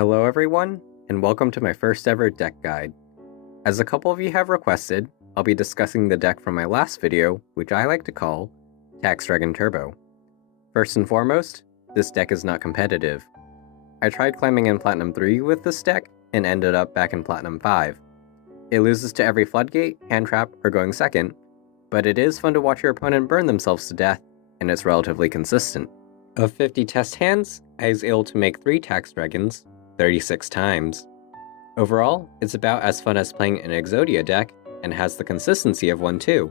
Hello everyone, and welcome to my first ever deck guide. As a couple of you have requested, I'll be discussing the deck from my last video, which I like to call Tax Dragon Turbo. First and foremost, this deck is not competitive. I tried climbing in Platinum 3 with this deck, and ended up back in Platinum 5. It loses to every floodgate, hand trap, or going second, but it is fun to watch your opponent burn themselves to death, and it's relatively consistent. Of 50 test hands, I was able to make 3 Tax Dragons, 36 times. Overall, it's about as fun as playing an Exodia deck, and has the consistency of one too.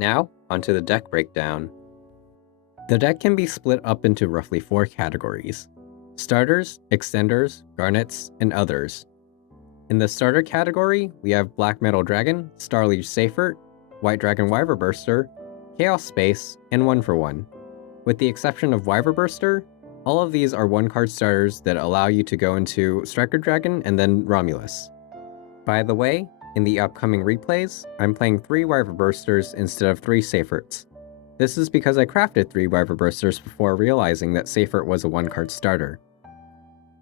Now, onto the deck breakdown. The deck can be split up into roughly 4 categories: starters, extenders, garnets, and others. In the starter category, we have Black Metal Dragon, Starliege Seyfert, White Dragon Wyverburster, Chaos Space, and 1-for-1. With the exception of Wyverburster, all of these are 1-card starters that allow you to go into Striker Dragon and then Romulus. By the way, in the upcoming replays, I'm playing 3 Wyverbursters instead of 3 Seyferts. This is because I crafted 3 Wyverbursters before realizing that Seyfert was a 1-card starter.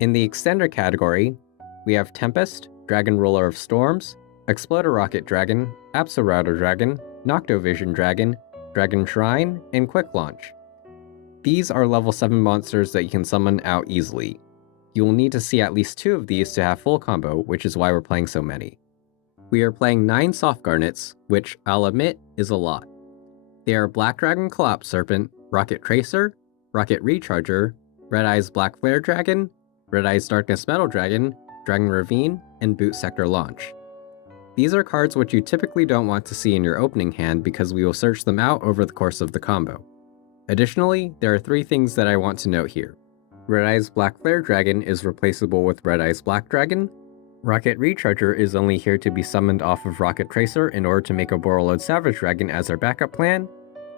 In the extender category, we have Tempest, Dragon Ruler of Storms, Exploderokket Dragon, Absorouter Dragon, Noctovision Dragon, Dragon Shrine, and Quick Launch. These are level 7 monsters that you can summon out easily. You will need to see at least 2 of these to have full combo, which is why we're playing so many. We are playing 9 soft garnets, which I'll admit is a lot. They are Black Dragon Collapserpent, Rokket Tracer, Rokket Recharger, Red Eyes Black Flare Dragon, Red Eyes Darkness Metal Dragon, Dragon Ravine, and Boot Sector Launch. These are cards which you typically don't want to see in your opening hand because we will search them out over the course of the combo. Additionally, there are 3 things that I want to note here. Red Eyes Black Flare Dragon is replaceable with Red Eyes Black Dragon. Rokket Recharger is only here to be summoned off of Rokket Tracer in order to make a Borreload Savage Dragon as our backup plan.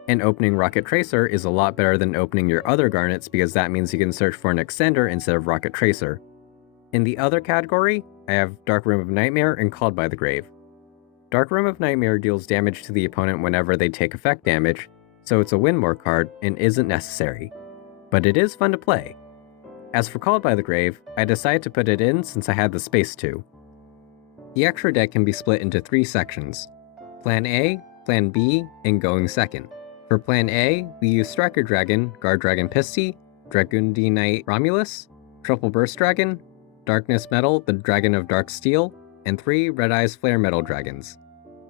And opening Rokket Tracer is a lot better than opening your other garnets because that means you can search for an extender instead of Rokket Tracer. In the other category, I have Dark Room of Nightmare and Called by the Grave. Dark Room of Nightmare deals damage to the opponent whenever they take effect damage, so it's a win more card and isn't necessary. But it is fun to play. As for Called by the Grave, I decided to put it in since I had the space to. The extra deck can be split into 3 sections: Plan A, Plan B, and Going Second. For Plan A, we use Striker Dragon, Guard Dragon Pisty, Dragundi Knight Romulus, Triple Burst Dragon, Darkness Metal, the Dragon of Dark Steel, and 3 Red Eyes Flare Metal Dragons.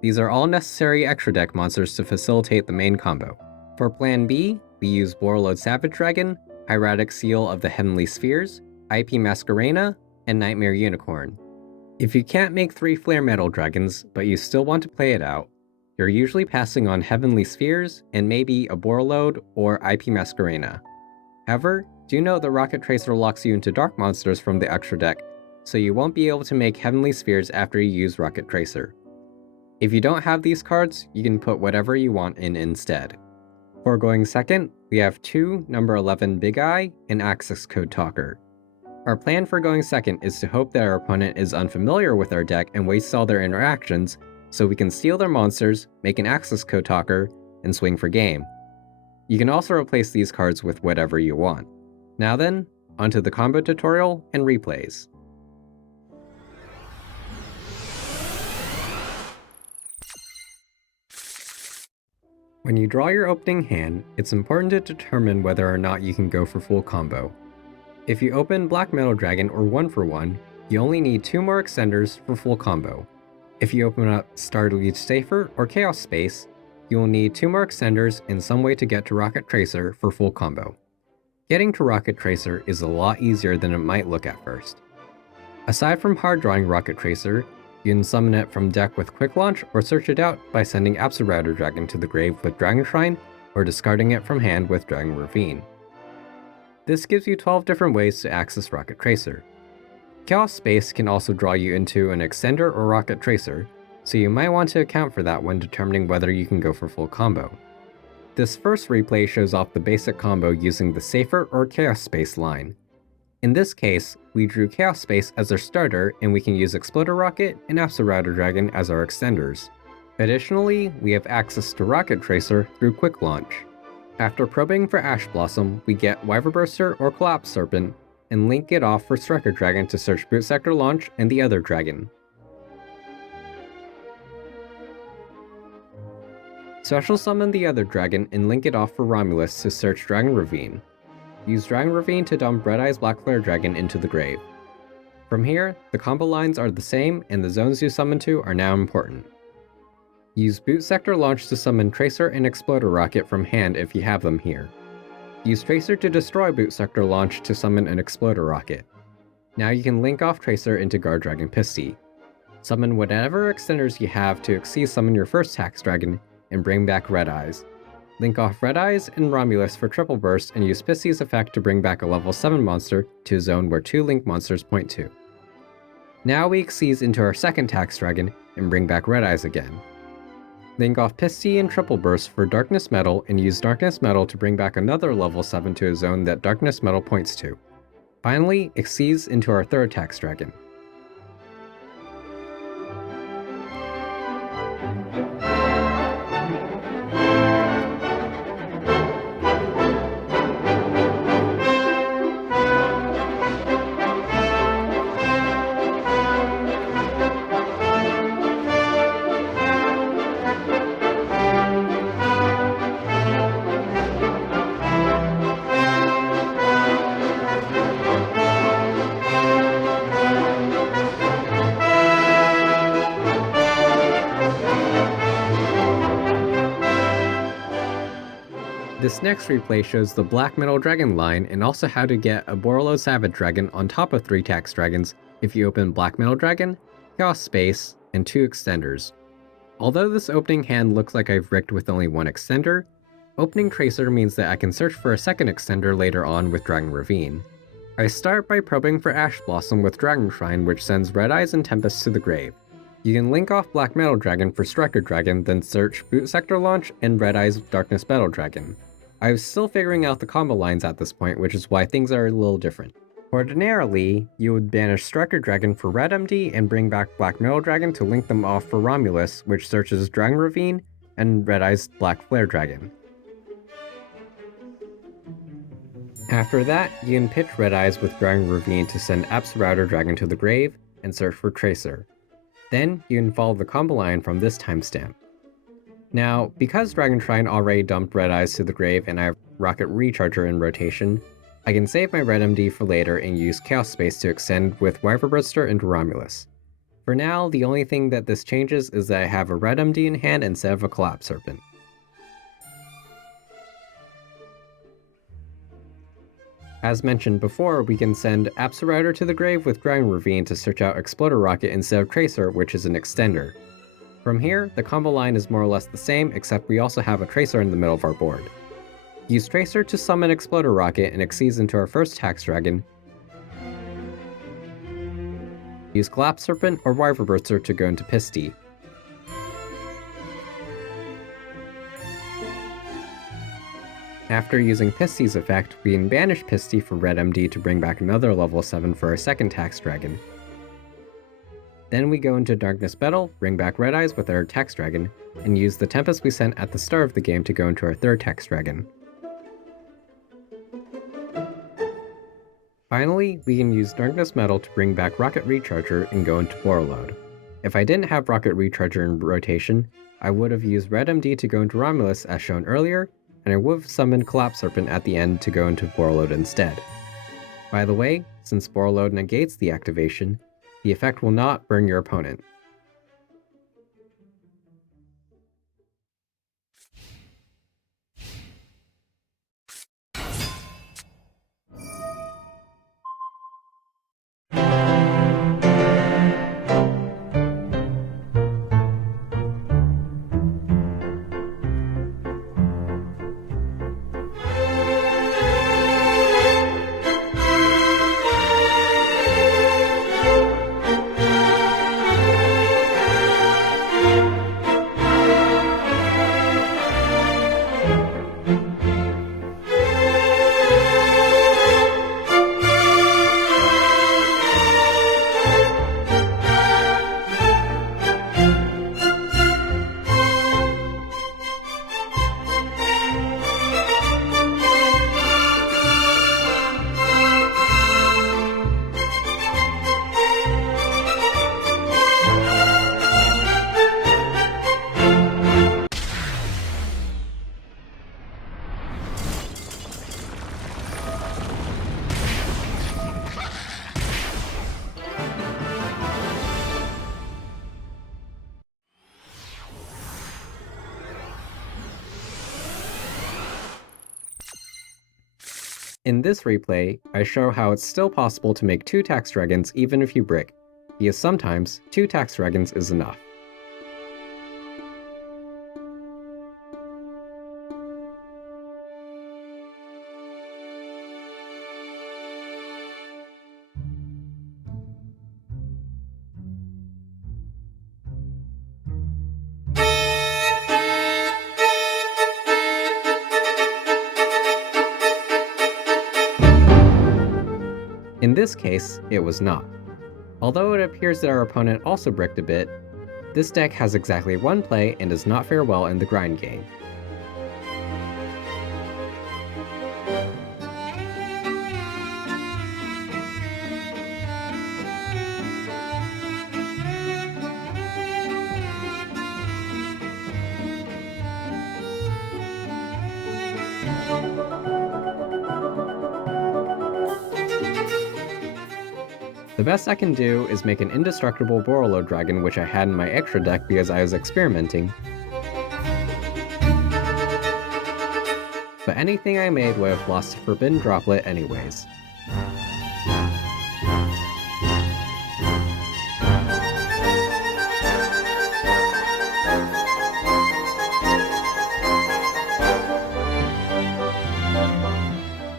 These are all necessary extra deck monsters to facilitate the main combo. For Plan B, we use Borreload Savage Dragon, Hieratic Seal of the Heavenly Spheres, IP Masquerena, and Nightmare Unicorn. If you can't make 3 Flare Metal Dragons, but you still want to play it out, you're usually passing on Heavenly Spheres and maybe a Borreload or IP Masquerena. However, do note the Rokket Tracer locks you into dark monsters from the extra deck, so you won't be able to make Heavenly Spheres after you use Rokket Tracer. If you don't have these cards, you can put whatever you want in instead. For Going Second, we have 2 number 11 Big Eye and Access Code Talker. Our plan for Going Second is to hope that our opponent is unfamiliar with our deck and wastes all their interactions, so we can steal their monsters, make an Access Code Talker, and swing for game. You can also replace these cards with whatever you want. Now then, onto the combo tutorial and replays. When you draw your opening hand, it's important to determine whether or not you can go for full combo. If you open Black Metal Dragon or 1-for-1, you only need 2 more extenders for full combo. If you open up Starliege Seyfert or Chaos Space, you will need 2 more extenders and some way to get to Rokket Tracer for full combo. Getting to Rokket Tracer is a lot easier than it might look at first. Aside from hard drawing Rokket Tracer, you can summon it from deck with Quick Launch or search it out by sending Absorouter Dragon to the grave with Dragon Shrine or discarding it from hand with Dragon Ravine. This gives you 12 different ways to access Rokket Tracer. Chaos Space can also draw you into an extender or Rokket Tracer, so you might want to account for that when determining whether you can go for full combo. This first replay shows off the basic combo using the Seyfert or Chaos Space line. In this case, we drew Chaos Space as our starter, and we can use Exploderokket and Absorouter Dragon as our extenders. Additionally, we have access to Rokket Tracer through Quick Launch. After probing for Ash Blossom, we get Wyverburster or Collapserpent, and link it off for Rokket Dragon to search Boot Sector Launch and the other dragon. Special summon the other dragon and link it off for Romulus to search Dragon Ravine. Use Dragon Ravine to dump Red Eye's Black Flare Dragon into the grave. From here, the combo lines are the same and the zones you summon to are now important. Use Boot Sector Launch to summon Tracer and Exploderokket from hand if you have them here. Use Tracer to destroy Boot Sector Launch to summon an Exploderokket. Now you can link off Tracer into Guard Dragon Pisty. Summon whatever extenders you have to Xyz summon your first Tax Dragon and bring back Red Eyes. Link off Red Eyes and Romulus for Triple Burst and use Pisty's effect to bring back a level 7 monster to a zone where 2 link monsters point to. Now we Xyz into our second Tax Dragon and bring back Red Eyes again. Link off Pisty and Triple Burst for Darkness Metal and use Darkness Metal to bring back another level 7 to a zone that Darkness Metal points to. Finally, Xyz into our third Tax Dragon. This next replay shows the Black Metal Dragon line and also how to get a Borolo Savage Dragon on top of 3 Tax Dragons if you open Black Metal Dragon, Chaos Space, and 2 extenders. Although this opening hand looks like I've rigged with only 1 extender, opening Tracer means that I can search for a second extender later on with Dragon Ravine. I start by probing for Ash Blossom with Dragon Shrine, which sends Red Eyes and Tempest to the grave. You can link off Black Metal Dragon for Rokket Dragon, then search Boot Sector Launch and Red Eyes Darkness Metal Dragon. I was still figuring out the combo lines at this point, which is why things are a little different. Ordinarily, you would banish Rokket Dragon for Red MD and bring back Black Metal Dragon to link them off for Romulus, which searches Dragon Ravine and Red Eyes Black Flare Dragon. After that, you can pitch Red Eyes with Dragon Ravine to send Absorouter Dragon to the grave and search for Tracer. Then, you can follow the combo line from this timestamp. Now, because Dragon Shrine already dumped Red Eyes to the grave and I have Rokket Recharger in rotation, I can save my Red MD for later and use Chaos Space to extend with Wyverburster into Romulus. For now, the only thing that this changes is that I have a Red MD in hand instead of a Collapserpent. As mentioned before, we can send Absorouter to the grave with Dragon Ravine to search out Exploderokket instead of Tracer, which is an extender. From here, the combo line is more or less the same, except we also have a Tracer in the middle of our board. Use Tracer to summon Exploderokket and Xyz into our first Tax Dragon. Use Collapserpent or Wyverburster to go into Pisty. After using Pisty's effect, we can banish Pisty for Red MD to bring back another level 7 for our second Tax Dragon. Then we go into Darkness Metal, bring back Red Eyes with our Tax Dragon, and use the Tempest we sent at the start of the game to go into our third Tax Dragon. Finally, we can use Darkness Metal to bring back Rokket Recharger and go into Borolo. If I didn't have Rokket Recharger in rotation, I would have used Red MD to go into Romulus as shown earlier, and I would have summoned Collapserpent at the end to go into Borolo instead. By the way, since Borolo negates the activation, the effect will not burn your opponent. In this replay, I show how it's still possible to make 2 Tax Dragons even if you brick, because sometimes 2 Tax Dragons is enough. In this case, it was not. Although it appears that our opponent also bricked a bit, this deck has exactly 1 play and does not fare well in the grind game. The best I can do is make an indestructible Absorouter Dragon, which I had in my extra deck because I was experimenting. But anything I made would have lost to Forbidden Droplet anyways.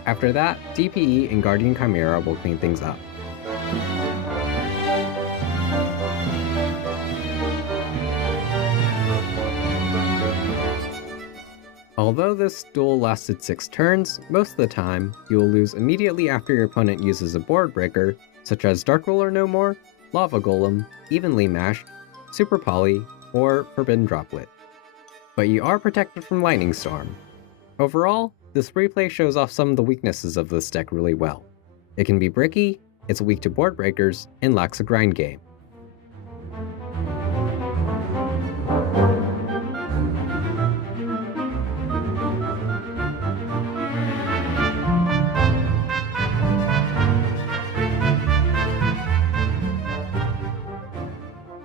After that, DPE and Guardian Chimera will clean things up. Although this duel lasted 6 turns, most of the time, you will lose immediately after your opponent uses a board breaker, such as Dark Ruler No More, Lava Golem, Evenly Mashed, Super Poly, or Forbidden Droplet. But you are protected from Lightning Storm. Overall, this replay shows off some of the weaknesses of this deck really well. It can be bricky, it's weak to board breakers, and lacks a grind game.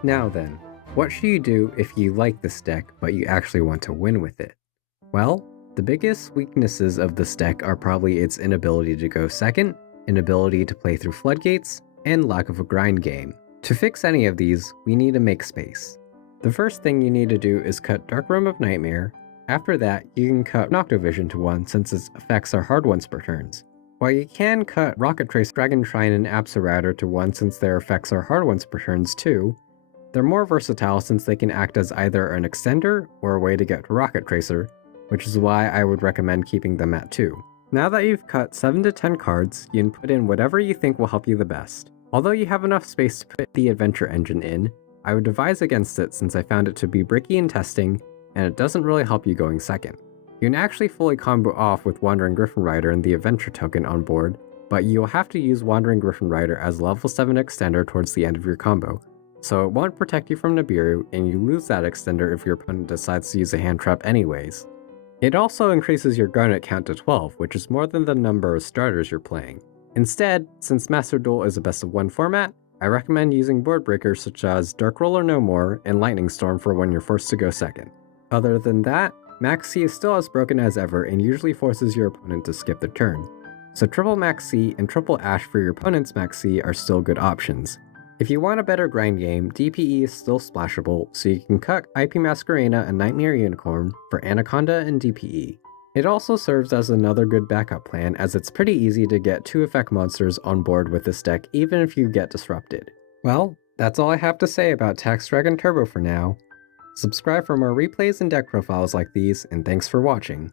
Now then, what should you do if you like this deck but you actually want to win with it? Well, the biggest weaknesses of this deck are probably its inability to go second, inability to play through floodgates, and lack of a grind game. To fix any of these, we need to make space. The first thing you need to do is cut Dark Room of Nightmare. After that, you can cut Noctovision to 1 since its effects are hard ones per turns. While you can cut Rokket Tracer, Dragon Shrine, and Absorouter to 1 since their effects are hard ones per turns too, they're more versatile since they can act as either an extender or a way to get to Rokket Tracer, which is why I would recommend keeping them at 2. Now that you've cut 7 to 10 cards, you can put in whatever you think will help you the best. Although you have enough space to put the Adventure Engine in, I would advise against it since I found it to be bricky in testing, and it doesn't really help you going second. You can actually fully combo off with Wandering Griffin Rider and the Adventure token on board, but you'll have to use Wandering Griffin Rider as level 7 extender towards the end of your combo, so it won't protect you from Nibiru, and you lose that extender if your opponent decides to use a hand trap anyways. It also increases your garnet count to 12, which is more than the number of starters you're playing. Instead, since Master Duel is a best of 1 format, I recommend using board breakers such as Dark Ruler No More and Lightning Storm for when you're forced to go second. Other than that, Max C is still as broken as ever and usually forces your opponent to skip the turn. So triple Max C and triple Ash for your opponent's Max C are still good options. If you want a better grind game, DPE is still splashable, so you can cut IP Masquerena and Nightmare Unicorn for Anaconda and DPE. It also serves as another good backup plan as it's pretty easy to get 2 effect monsters on board with this deck even if you get disrupted. Well, that's all I have to say about Tax Dragon Turbo for now. Subscribe for more replays and deck profiles like these, and thanks for watching.